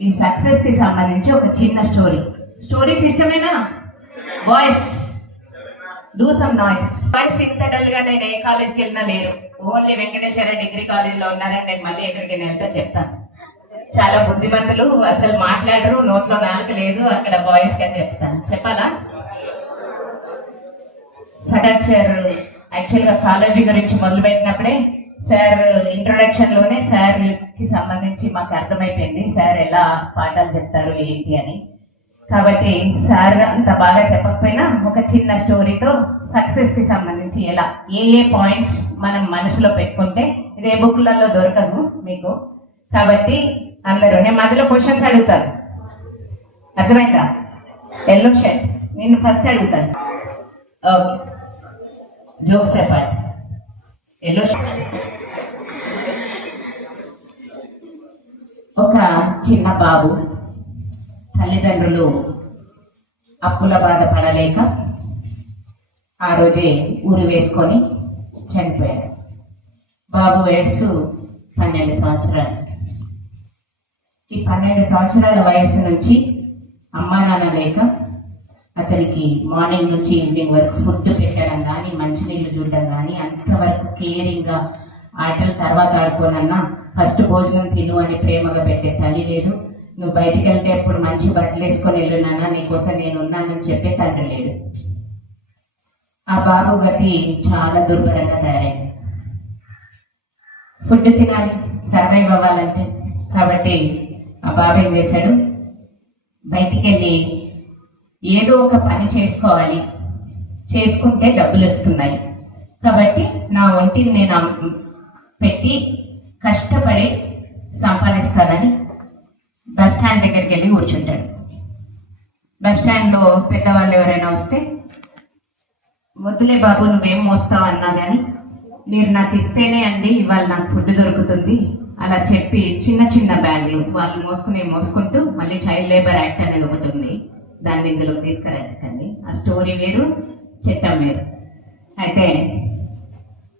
ఈ సక్సెస్ కి సంబంధించి ఒక చిన్న స్టోరీస్ ఇష్టమేనా? Voice do some noise. Voice ఇంత డల్ గా నేను ఏ కాలేజ్కి వెళ్ళినా లేరు, ఓన్లీ వెంకటేశ్వర డిగ్రీ కాలేజ్ లో ఉన్నారని నేను మళ్ళీ ఎక్కడికి వెళ్తా చెప్తాను. చాలా బుద్ధిమంతులు, అసలు మాట్లాడరు, నోట్లో నాలుక లేదు, అక్కడ బాయ్స్ కి అని చెప్తాను. చెప్పాలా? సడన్ సార్ యాక్చువల్ గా కాలేజీ గురించి మొదలు పెట్టినప్పుడే సార్ ఇంట్రొడక్షన్ లోనే సార్ కి సంబంధించి మాకు అర్థమైపోయింది సార్ ఎలా పాఠాలు చెప్తారు ఏంటి అని. కాబట్టి సార్ అంత బాగా చెప్పకపోయినా ఒక చిన్న స్టోరీతో సక్సెస్ కి సంబంధించి ఎలా ఏ పాయింట్స్ మనం మనసులో పెట్టుకుంటే ఇదే బుక్లలో దొరకదు మీకు. కాబట్టి అందరూ నేను మధ్యలో క్వశ్చన్స్ అడుగుతాను, అర్థమైందా? ఎల్లో షర్ట్ నేను ఫస్ట్ అడుగుతాను. Okay, jokes apart, yellow shirt. ఒక చిన్న బాబు తల్లిదండ్రులు అప్పుల బాధ పడలేక ఆ రోజే ఊరి వేసుకొని చనిపోయారు. బాబు వయస్సు 12 సంవత్సరాలు. ఈ 12 సంవత్సరాల వయసు నుంచి అమ్మా నాన్న లేక అతనికి మార్నింగ్ నుంచి ఈవినింగ్ వరకు ఫుడ్ పెట్టడం కానీ మంచినీళ్ళు చూడడం కానీ అంతవరకు కేరింగ్గా, ఆటల తర్వాత ఆడుకోనన్నా ఫస్ట్ భోజనం తిను అని ప్రేమగా పెట్టే తల్లి లేదు. నువ్వు బయటికి వెళ్తే ఎప్పుడు మంచి బట్టలు వేసుకొని వెళ్ళున్నానా, నీకోసం నేను ఉన్నానని చెప్పే తండ్రి లేడు. ఆ బాబు గతి చాలా దుర్భరంగా తయారైంది. ఫుడ్ తినాలి, సర్వైవ్ అవ్వాలంటే. కాబట్టి ఆ బాబు ఏం చేశాడు, బయటికి వెళ్ళి ఏదో ఒక పని చేసుకోవాలి, చేసుకుంటే డబ్బులు వస్తున్నాయి కాబట్టి నా ఒంటిని నేను పెట్టి కష్టపడి సంపాదిస్తానని బస్ స్టాండ్ దగ్గరికి వెళ్ళి కూర్చుంటాడు. బస్ స్టాండ్లో పెద్దవాళ్ళు ఎవరైనా వస్తే, వద్దులే బాబు నువ్వేం మోస్తావు అన్నా కానీ మీరు నాకు ఇస్తేనే అండి ఇవాళ నాకు ఫుడ్ దొరుకుతుంది అలా చెప్పి చిన్న చిన్న బ్యాగులు వాళ్ళు మోసుకుంటూ మళ్ళీ చైల్డ్ లేబర్ యాక్ట్ అనేది ఒకటి ఉంది, దాన్ని ఇందులో తీసుకురండి. ఆ స్టోరీ వేరు, చట్టం వేరు. అయితే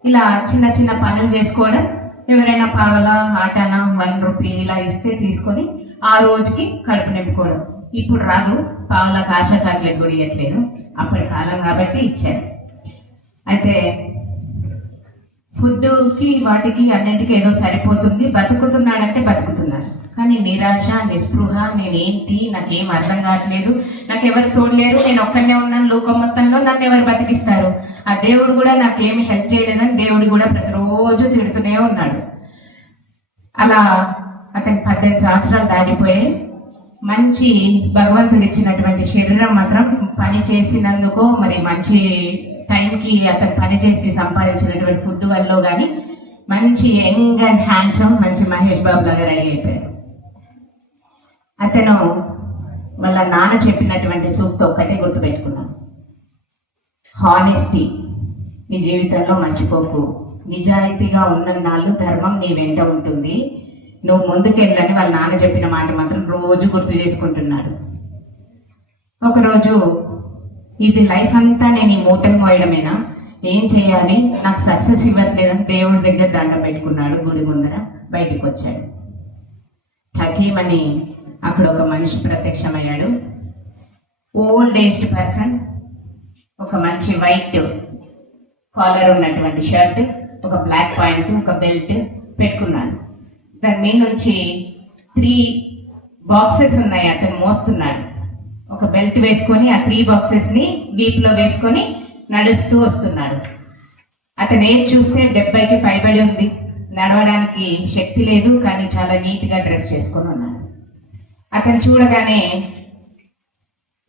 ఇలా చిన్న చిన్న పనులు చేసుకోవడం, ఎవరైనా పావలా ఆటానా 1 రూపీ ఇలా ఇస్తే తీసుకొని ఆ రోజుకి కడుపు నింపుకోవడం. ఇప్పుడు రాదు, పావులకు ఆశ చాక్లెట్ కూడా ఇవ్వట్లేదు, అప్పటి కాలం కాబట్టి ఇచ్చారు. అయితే ఫుడ్కి వాటికి అన్నింటికి ఏదో సరిపోతుంది, బతుకుతున్నాడంటే బతుకుతున్నాడు. కానీ నిరాశ, నిస్పృహ, నేనేంటి, నాకేం అర్థం కావట్లేదు, నాకు ఎవరు తోడలేరు, నేను ఒక్కనే ఉన్నాను లోకం మొత్తంలో, నన్ను ఎవరు బతికిస్తారు, ఆ దేవుడు కూడా నాకేమి హెల్ప్ చేయలేదని దేవుడు కూడా ప్రతిరోజు తిడుతూనే ఉన్నాడు. అలా అతని 18 సంవత్సరాలు దాటిపోయి మంచి భగవంతుడు ఇచ్చినటువంటి శరీరం మాత్రం పని చేసినందుకో మరి మంచి టైంకి అతను పని చేసి సంపాదించినటువంటి ఫుడ్ వల్ల కానీ మంచి యంగ్ అండ్ హ్యాండ్సమ్ మంచి మహేష్ బాబు లాగా రెడీ అయిపోయాడు. అతను వాళ్ళ నాన్న చెప్పినటువంటి సూక్తి ఒక్కటే గుర్తుపెట్టుకున్నాను, హానెస్టీ నీ జీవితంలో మర్చిపోకు, నిజాయితీగా ఉన్నన్నాళ్ళు ధర్మం నీ వెంట ఉంటుంది, నువ్వు ముందుకెళ్ళని వాళ్ళ నాన్న చెప్పిన మాట మాత్రం రోజు గుర్తు చేసుకుంటున్నాడు. ఒకరోజు ఇది లైఫ్ అంతా నేను ఈ మూటలు మోయడమేనా, ఏం చేయాలి, నాకు సక్సెస్ ఇవ్వట్లేదని దేవుడి దగ్గర దండం పెట్టుకున్నాడు. గుడి ముందర బయటికి వచ్చాడు. ఠకీమని అక్కడ ఒక మనిషి ప్రత్యక్షమయ్యాడు. ఓల్డ్ ఏజ్డ్ పర్సన్, ఒక మంచి వైట్ కాలర్ ఉన్నటువంటి షర్ట్, ఒక బ్లాక్ పాయింట్, ఒక బెల్ట్ పెట్టుకున్నాడు. దాని మీద నుంచి 3 బాక్సెస్ ఉన్నాయి, అతను మోస్తున్నాడు. ఒక బెల్ట్ వేసుకొని ఆ 3 బాక్సెస్ని వీపులో వేసుకొని నడుస్తూ వస్తున్నాడు. అతను ఏది చూస్తే 70కి పైబడి ఉంది, నడవడానికి శక్తి లేదు, కానీ చాలా నీట్గా డ్రెస్ చేసుకొని ఉన్నాడు. అతను చూడగానే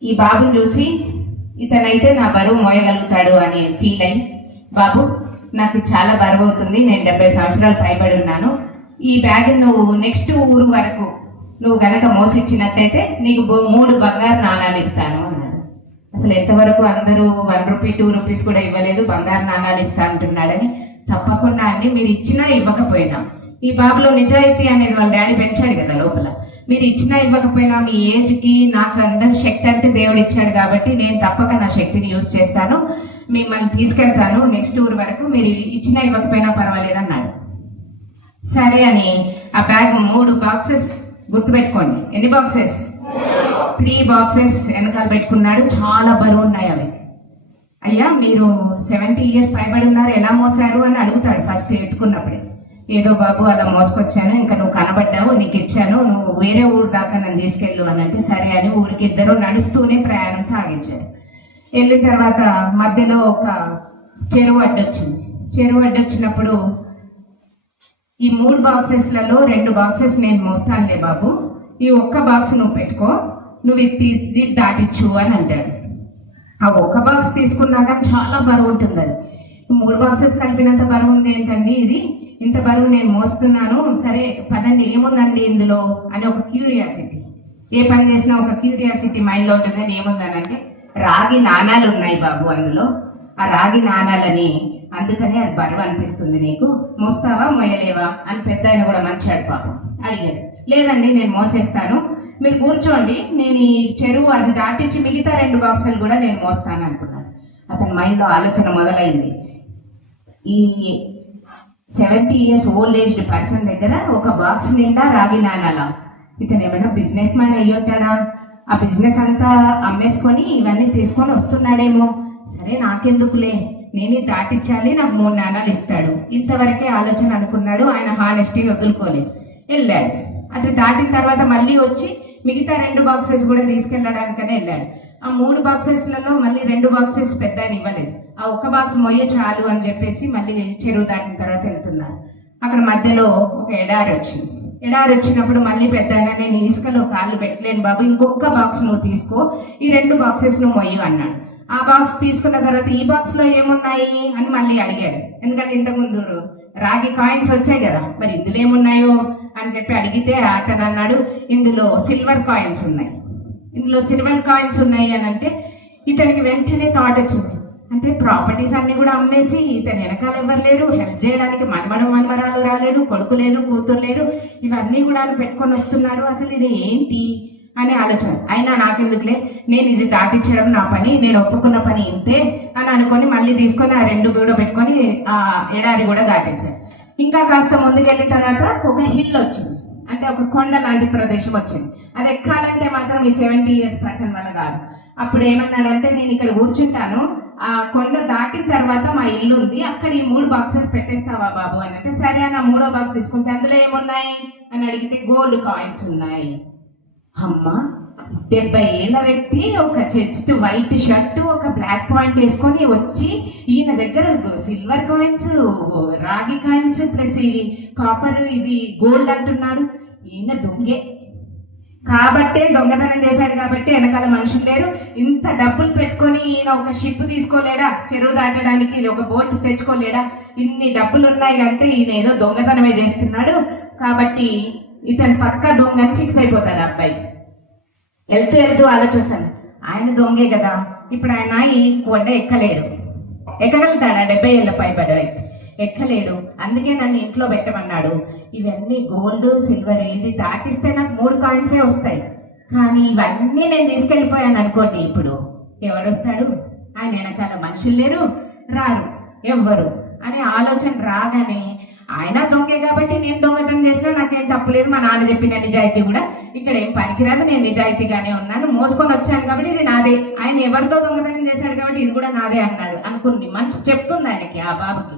ఈ బాబుని చూసి ఇతనైతే నా బరువు మోయగలుగుతాడు అని ఫీల్ అయ్యి, బాబు నాకు చాలా బరువు అవుతుంది, నేను 70 సంవత్సరాలు పైబడి ఉన్నాను, ఈ బ్యాగ్ నువ్వు నెక్స్ట్ ఊరు వరకు నువ్వు గనక మోసిచ్చినట్టయితే నీకు 3 బంగారు నాణాలు ఇస్తాను అన్నాడు. అసలు ఎంతవరకు అందరూ 1 రూపీ 2 రూపీస్ కూడా ఇవ్వలేదు, బంగారు నాణాలు ఇస్తా అంటున్నాడని. తప్పకుండా అండి, మీరు ఇచ్చినా ఇవ్వకపోయినా, ఈ బాబులో నిజాయితీ అనేది వాళ్ళ డాడీ పెంచాడు కదా లోపల, మీరు ఇచ్చినా ఇవ్వకపోయినా మీ ఏజ్కి నాకు అందరి శక్తి అంటే దేవుడు ఇచ్చాడు కాబట్టి నేను తప్పక నా శక్తిని యూజ్ చేస్తాను, మిమ్మల్ని తీసుకెళ్తాను నెక్స్ట్ ఊరు వరకు, మీరు ఇచ్చినా ఇవ్వకపోయినా పర్వాలేదు అన్నాడు. సరే అని ఆ బ్యాగ్ 3 బాక్సెస్ గుర్తుపెట్టుకోండి. ఎన్ని బాక్సెస్? 3 బాక్సెస్ వెనకాల పెట్టుకున్నాడు. చాలా బరువు ఉన్నాయి అవి. అయ్యా మీరు 70 years పైబడి ఉన్నారు, ఎలా మోసారు అని అడుగుతాడు ఫస్ట్ ఎత్తుకున్నప్పుడే. ఏదో బాబు అలా మోసుకొచ్చాను, ఇంకా నువ్వు కనబడ్డావు, నీకు ఇచ్చాను, నువ్వు వేరే ఊరు దాకా నన్ను తీసుకెళ్ళు అని అంటే సరే అని ఊరికి ఇద్దరు నడుస్తూనే ప్రయాణం సాగించారు. వెళ్ళిన తర్వాత మధ్యలో ఒక చెరువు అడ్డొచ్చింది. చెరువు అడ్డొచ్చినప్పుడు ఈ 3 బాక్సెస్లలో 2 బాక్సెస్ నేను మోస్తానులే బాబు, ఈ ఒక్క బాక్స్ నువ్వు పెట్టుకో, నువ్వు ఇది దాటిచ్చు అని అంటాడు. ఆ ఒక్క బాక్స్ తీసుకున్నా కానీ చాలా బరువు ఉంటుంది. అది 3 బాక్సెస్ కలిపినంత బరువు ఉంది ఏంటండి, ఇది ఇంత బరువు నేను మోస్తున్నాను, సరే పదండి ఏముందండి ఇందులో అని ఒక క్యూరియాసిటీ. ఏ పని చేసినా ఒక క్యూరియాసిటీ మైండ్లో ఉంటుందని ఏముందని అంటే రాగి నాణాలు ఉన్నాయి బాబు అందులో, ఆ రాగి నాణాలని, అందుకని అది బరువు అనిపిస్తుంది నీకు, మోస్తావా మోయలేవా అని పెద్ద ఆయన కూడా మంచాడు పాపం అడిగాడు. లేదండి నేను మోసేస్తాను, మీరు కూర్చోండి, నేను ఈ చెరువు అది దాటించి మిగతా 2 బాక్సులు కూడా నేను మోస్తాను అనుకున్నాను. అతని మైండ్లో ఆలోచన మొదలైంది. ఈ 70 years ఓల్డ్ ఏజ్డ్ పర్సన్ దగ్గర ఒక బాక్స్ నిండా రాగి నాణాల, ఇతను ఏమైనా బిజినెస్ మ్యాన్ అయ్యొట్టాడా? ఆ బిజినెస్ అంతా అమ్మేసుకొని ఇవన్నీ తీసుకొని వస్తున్నాడేమో, సరే నాకెందుకులే, నేను దాటించాలి, నాకు 3 నాణాలు ఇస్తాడు, ఇంతవరకే ఆలోచన అనుకున్నాడు. ఆయన హానెస్టీ వదులుకోలేదు, వెళ్ళాడు. అది దాటిన తర్వాత మళ్ళీ వచ్చి మిగతా 2 బాక్సెస్ కూడా తీసుకెళ్ళడానికనే వెళ్ళాడు. ఆ 3 బాక్సెస్లలో మళ్ళీ 2 బాక్సెస్ పెద్ద ఆయన ఇవ్వలేదు, ఆ ఒక్క బాక్స్ మొయ్య చాలు అని చెప్పేసి మళ్ళీ చెరువు దాటిన తర్వాత వెళ్తున్నారు. అక్కడ మధ్యలో ఒక ఎడారి వచ్చింది. ఎడారి వచ్చినప్పుడు మళ్ళీ పెద్ద ఆయన నేను ఇసుకలో కాళ్ళు పెట్టలేను బాబు, ఇంకొక బాక్స్ నువ్వు తీసుకో, ఈ 2 బాక్సెస్ నువ్వు మొయ్యు అన్నాడు. ఆ బాక్స్ తీసుకున్న తర్వాత ఈ బాక్స్ లో ఏమున్నాయి అని మళ్ళీ అడిగాడు. ఎందుకంటే ఇంతకుముందు రాగి కాయిన్స్ వచ్చాయి కదా, మరి ఇందులో ఏమున్నాయో అని చెప్పి అడిగితే అతను అన్నాడు ఇందులో సిల్వర్ కాయిన్స్ ఉన్నాయి, ఇందులో సిల్వర్ కాయిన్స్ ఉన్నాయి అని అంటే ఇతనికి వెంటనే థాట్ వచ్చింది, అంటే ప్రాపర్టీస్ అన్ని కూడా అమ్మేసి ఇతను వెనకాల ఎవరు లేరు, హెల్ప్ చేయడానికి మనమరాలు రాలేదు, కొడుకు లేరు, కూతురు లేరు, ఇవన్నీ కూడా పెట్టుకొని వస్తున్నాడు, అసలు ఇది ఏంటి అనే ఆలోచన. అయినా నాకెందుకులే, నేను ఇది దాటించడం నా పని, నేను ఒప్పుకున్న పని ఇంతే అని అనుకొని మళ్ళీ తీసుకొని ఆ 2 కూడా పెట్టుకొని ఆ ఎడారి కూడా దాటేశాడు. ఇంకా కాస్త ముందుకెళ్ళిన తర్వాత ఒక హిల్ వచ్చింది, అంటే ఒక కొండ లాంటి ప్రదేశం వచ్చింది. అది ఎక్కాలంటే మాత్రం ఈ 70 years పర్సన్ వల్ల కాదు. అప్పుడు ఏమన్నాడంటే నేను ఇక్కడ కూర్చుంటాను, ఆ కొండ దాటిన తర్వాత మా ఇల్లు ఉంది, అక్కడ ఈ 3 బాక్సెస్ పెట్టేస్తావా బాబు అని అంటే సరే అని 3వ బాక్స్ తీసుకుంటే అందులో ఏమున్నాయి అని అడిగితే గోల్డ్ కాయిన్స్ ఉన్నాయి. అమ్మ 70 ఏళ్ళ వ్యక్తి ఒక చెస్ట్ వైట్ షర్ట్ ఒక బ్లాక్ పాయింట్ వేసుకొని వచ్చి ఈయన దగ్గర సిల్వర్ కాయిన్స్, రాగి కాయిన్స్ ప్లస్ ఇది కాపర్, ఇది గోల్డ్ అంటున్నాడు. ఈయన దొంగే కాబట్టే, దొంగతనం చేశాడు కాబట్టి వెనకాల మనుషులు లేరు. ఇంత డబ్బులు పెట్టుకొని ఈయన ఒక షిప్ తీసుకోలేడా, చెరువు దాటడానికి ఒక బోట్ తెచ్చుకోలేడా? ఇన్ని డబ్బులు ఉన్నాయి అంటే ఈయన ఏదో దొంగతనమే చేస్తున్నాడు కాబట్టి ఇతను పక్కా దొంగ అని ఫిక్స్ అయిపోతాడు అబ్బాయి. వెళ్తూ వెళ్తూ ఆలోచిస్తాను, ఆయన దొంగే కదా, ఇప్పుడు ఆయన ఈ కొండ ఎక్కలేడు, ఎక్కగలుగుతాడా? 70 ఏళ్ళ పైబడ్డ వ్యక్తి ఎక్కలేడు, అందుకే నన్ను ఇంట్లో పెట్టమన్నాడు. ఇవన్నీ గోల్డ్ సిల్వర్, ఇది దాటిస్తే నాకు 3 కాయిన్సే వస్తాయి, కానీ ఇవన్నీ నేను తీసుకెళ్ళిపోయాను అనుకోండి, ఇప్పుడు ఎవరు వస్తాడు? ఆయన వెనకాల మనుషులు లేరు, రారు ఎవ్వరు అనే ఆలోచన రాగానే ఆయన దొంగే కాబట్టి నేను దొంగతనం చేసినా నాకేం తప్పులేదు, మా నాన్న చెప్పిన నిజాయితీ కూడా ఇక్కడ ఏం పనికిరాదు, నేను నిజాయితీగానే ఉన్నాను, మోసుకొని వచ్చాను కాబట్టి ఇది నాదే, ఆయన ఎవరితో దొంగతనం చేశాడు కాబట్టి ఇది కూడా నాదే అన్నాడు అనుకుంది. మనసు చెప్తుంది ఆయనకి, ఆ బాబుకి.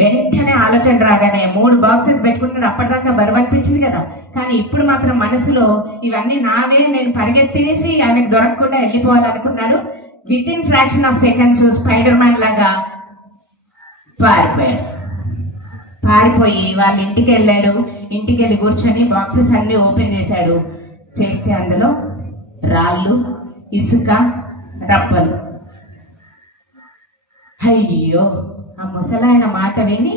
వెంటనే ఆలోచన రాగానే 3 బాక్సెస్ పెట్టుకుంటున్నాడు. అప్పటిదాకా బరువు అనిపించింది కదా, కానీ ఇప్పుడు మాత్రం మనసులో ఇవన్నీ నావే, నేను పరిగెత్తేసి ఆయనకు దొరకకుండా వెళ్ళిపోవాలనుకున్నాడు. Within fraction of seconds Spider Man లాగా పారిపోయి వాళ్ళ ఇంటికి వెళ్ళాడు. ఇంటికి వెళ్ళి కూర్చొని బాక్సెస్ అన్ని ఓపెన్ చేశాడు. చేస్తే అందులో రాళ్ళు, ఇసుక, రప్పలు. అయ్యో, ఆ ముసలాయన మాట విని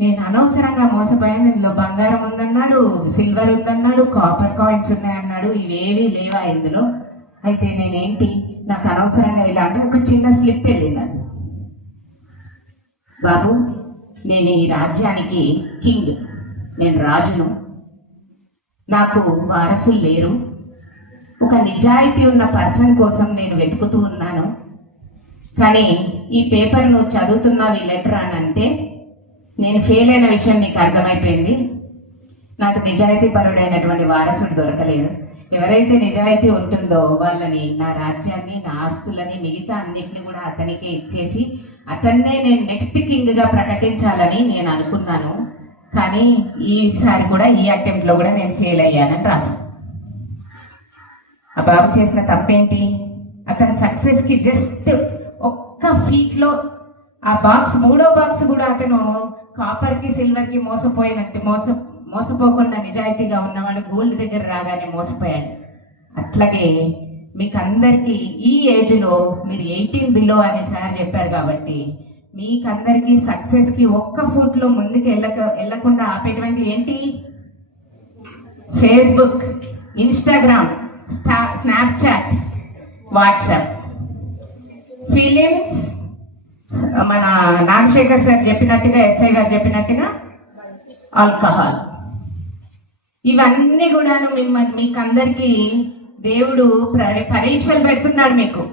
నేను అనవసరంగా మోసపోయాను, ఇందులో బంగారం ఉందన్నాడు, సిల్వర్ ఉందన్నాడు, కాపర్ కాయిన్స్ ఉన్నాయన్నాడు, ఇవేవి లేవా ఇందులో? అయితే నేనేంటి, నాకు అనవసరంగా ఇలా అంటే ఒక చిన్న స్లిప్ వెళ్ళిందండి. బాబు, నేను ఈ రాజ్యానికి కింగ్, నేను రాజును, నాకు వారసులు లేరు, ఒక నిజాయితీ ఉన్న పర్సన్ కోసం నేను వెతుకుతూ ఉన్నాను, కానీ ఈ పేపర్ నువ్వు చదువుతున్నావు, ఈ లెటర్ అని అంటే నేను ఫెయిల్ అయిన విషయం నీకు అర్థమైపోయింది. నాకు నిజాయితీ పరుడైనటువంటి వారసుడు దొరకలేదు. ఎవరైతే నిజాయితీ ఉంటుందో వాళ్ళని, నా రాజ్యాన్ని, నా ఆస్తులని, మిగతా అన్నిటిని కూడా అతనికే ఇచ్చేసి అతన్నే నేను నెక్స్ట్ కింగ్గా ప్రకటించాలని నేను అనుకున్నాను. కానీ ఈసారి కూడా ఈ అటెంప్ట్లో కూడా నేను ఫెయిల్ అయ్యానని రాశాను. ఆ బాబు చేసిన తప్పేంటి? అతని సక్సెస్కి జస్ట్ ఒక్క ఫీట్లో ఆ బాక్స్, మూడో బాక్స్ కూడా అతను కాపర్కి సిల్వర్కి మోసపోకుండా నిజాయితీగా ఉన్నవాడు గోల్డ్ దగ్గర రాగానే మోసపోయాడు. అట్లాగే మీకు అందరికీ ఈ ఏజ్లో మీరు 18 బిలో అని సార్ చెప్పారు కాబట్టి మీకందరికీ సక్సెస్కి ఒక్క ఫుట్లో ముందుకు వెళ్ళకుండా ఆపేటువంటి ఏంటి? Facebook, Instagram, Snapchat, WhatsApp, films, మన నాగశేఖర్ సార్ చెప్పినట్టుగా, ఎస్ఐ గారు చెప్పినట్టుగా ఆల్కహాల్. ఇవన్నీ కూడాను మీకందరికీ దేవుడు పరీక్షలు పెడుతున్నాడు.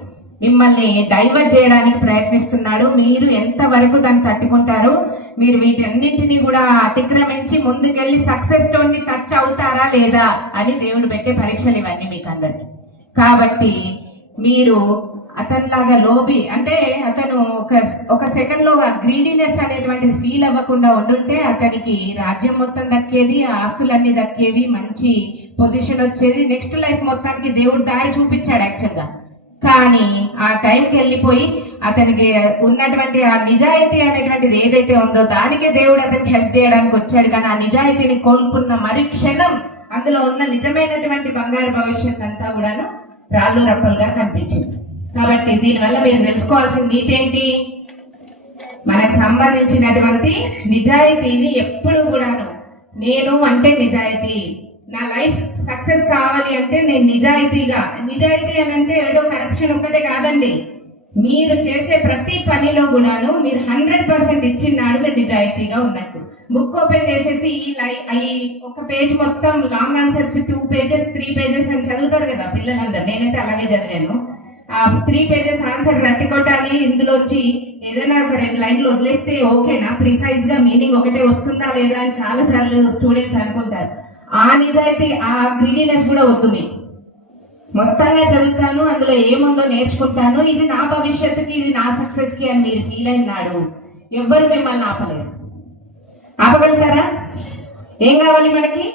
మిమ్మల్ని డైవర్ట్ చేయడానికి ప్రయత్నిస్తున్నాడు. మీరు ఎంతవరకు దాన్ని తట్టుకుంటారు? మీరు వీటన్నింటినీ కూడా అతిక్రమించి ముందుకెళ్ళి సక్సెస్ స్టోన్ని టచ్ అవుతారా లేదా అని దేవుడు పెట్టే పరీక్షలు ఇవన్నీ మీకు అందరికి. కాబట్టి మీరు అతనిలాగా లోబి, అంటే అతను ఒక సెకండ్ లో గ్రీడీనెస్ అనేటువంటిది ఫీల్ అవ్వకుండా ఉండుంటే అతనికి రాజ్యం మొత్తం దక్కేది, ఆస్తులన్నీ దక్కేవి, మంచి పొజిషన్ వచ్చేది, నెక్స్ట్ లైఫ్ మొత్తానికి దేవుడు దారి చూపించాడు యాక్చువల్గా. కానీ ఆ టైంకి వెళ్ళిపోయి అతనికి ఉన్నటువంటి ఆ నిజాయితీ అనేటువంటిది ఏదైతే ఉందో దానికే దేవుడు అతనికి హెల్ప్ చేయడానికి వచ్చాడు. కానీ ఆ నిజాయితీని కోల్పోన్న మరి క్షణం అందులో ఉన్న నిజమైనటువంటి బంగారు భవిష్యత్ అంతా కూడాను రాళ్ళు రప్పలుగా కనిపించింది. కాబట్టి దీనివల్ల మీరు తెలుసుకోవాల్సిన నీతి ఏంటి? మనకు సంబంధించినటువంటి నిజాయితీని ఎప్పుడు కూడాను, నేను అంటే నిజాయితీ, నా లైఫ్ సక్సెస్ కావాలి అంటే నేను నిజాయితీ అని అంటే ఏదో కరప్షన్ ఒక్కటే కాదండి. మీరు చేసే ప్రతి పనిలో కూడాను మీరు 100% ఇచ్చినాడు మీరు నిజాయితీగా ఉన్నట్టు. బుక్ ఓపెన్ చేసేసి ఈ ఒక పేజ్ మొత్తం లాంగ్ ఆన్సర్స్ 2 pages 3 pages అని చదువుతారు కదా పిల్లలందరూ. నేనైతే అలాగే చదివాను. ఆ 3 pages ఆన్సర్ రట్టి కొట్టాలి, ఇందులోంచి ఏదైనా ఒక 2 లైన్లు వదిలేస్తే ఓకేనా, ప్రిసైజ్ గా మీనింగ్ ఒకటే వస్తుందా లేదా అని చాలా సార్లు స్టూడెంట్స్ అనుకుంటారు. ఆ నిజాయితీ, ఆ గ్రీడీనెస్ కూడా వద్దు. మీకు మొత్తంగా చదువుతాను, అందులో ఏముందో నేర్చుకుంటాను, ఇది నా భవిష్యత్తుకి, ఇది నా సక్సెస్ కి అని మీరు ఫీల్ అయినాడు ఎవ్వరు మిమ్మల్ని ఆపలేరు. ఆపగలుగుతారా? ఏం కావాలి మనకి?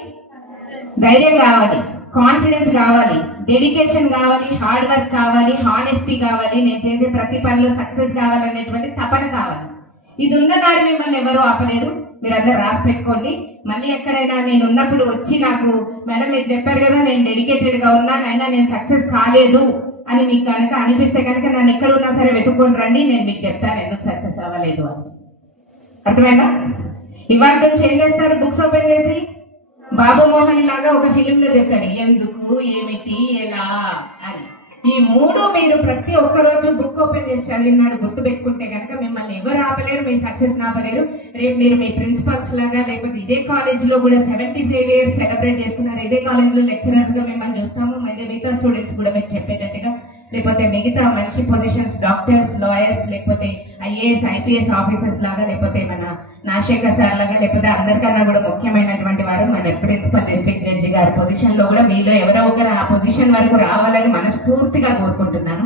ధైర్యం కావాలి, కాన్ఫిడెన్స్ కావాలి, డెడికేషన్ కావాలి, హార్డ్ వర్క్ కావాలి, హానెస్టీ కావాలి, నేను చేసే ప్రతి పనిలో సక్సెస్ కావాలనేటువంటి తపన కావాలి. ఇది ఉన్ననాడు మిమ్మల్ని ఎవరు ఆపలేరు. మీరందరూ రాసి పెట్టుకోండి. మళ్ళీ ఎక్కడైనా నేను ఉన్నప్పుడు వచ్చి నాకు మేడం మీరు చెప్పారు కదా నేను డెడికేటెడ్గా ఉన్నాను అయినా నేను సక్సెస్ కాలేదు అని మీకు కనుక అనిపిస్తే కనుక నన్ను ఎక్కడ ఉన్నా సరే వెతుక్కొని రండి, నేను మీకు చెప్తాను ఎందుకు సక్సెస్ అవ్వలేదు అని. అర్థమైనా? ఇవాళ చేంజ్ చేస్తారు బుక్స్ ఓపెన్ చేసి. బాబు మోహన్ లాగా ఒక ఫిలింలో చెప్పాడు ఎందుకు, ఏమిటి, ఎలా అని. ఈ 3 మీరు ప్రతి ఒక్క రోజు బుక్ ఓపెన్ చేసి చదివినాడు గుర్తు పెట్టుకుంటే కనుక మిమ్మల్ని ఎవరు ఆపలేరు, మీ సక్సెస్ ఆపలేరు. రేపు మీరు మీ ప్రిన్సిపల్స్ లాగా, లేకపోతే ఇదే కాలేజ్లో కూడా 75 years సెలబ్రేట్ చేసుకున్నారు, ఇదే కాలేజ్లో లెక్చరర్స్గా మిమ్మల్ని చూస్తాము. మిగతా స్టూడెంట్స్ కూడా మీరు చెప్పేటట్టుగా, లేకపోతే మిగతా మంచి పొజిషన్స్, డాక్టర్స్, లాయర్స్, లేకపోతే IAS IPS ఆఫీసర్స్ లాగా, లేకపోతే మన నాగశేఖర్ సార్ లాగా, లేకపోతే అందరికన్నా కూడా ముఖ్యమైనటువంటి వారు మన ప్రిన్సిపల్ డిస్ట్రిక్ట్ జడ్జి గారి పొజిషన్లో కూడా మీలో ఎవరో ఒకరు ఆ పొజిషన్ వరకు రావాలని మనస్ఫూర్తిగా కోరుకుంటున్నాను.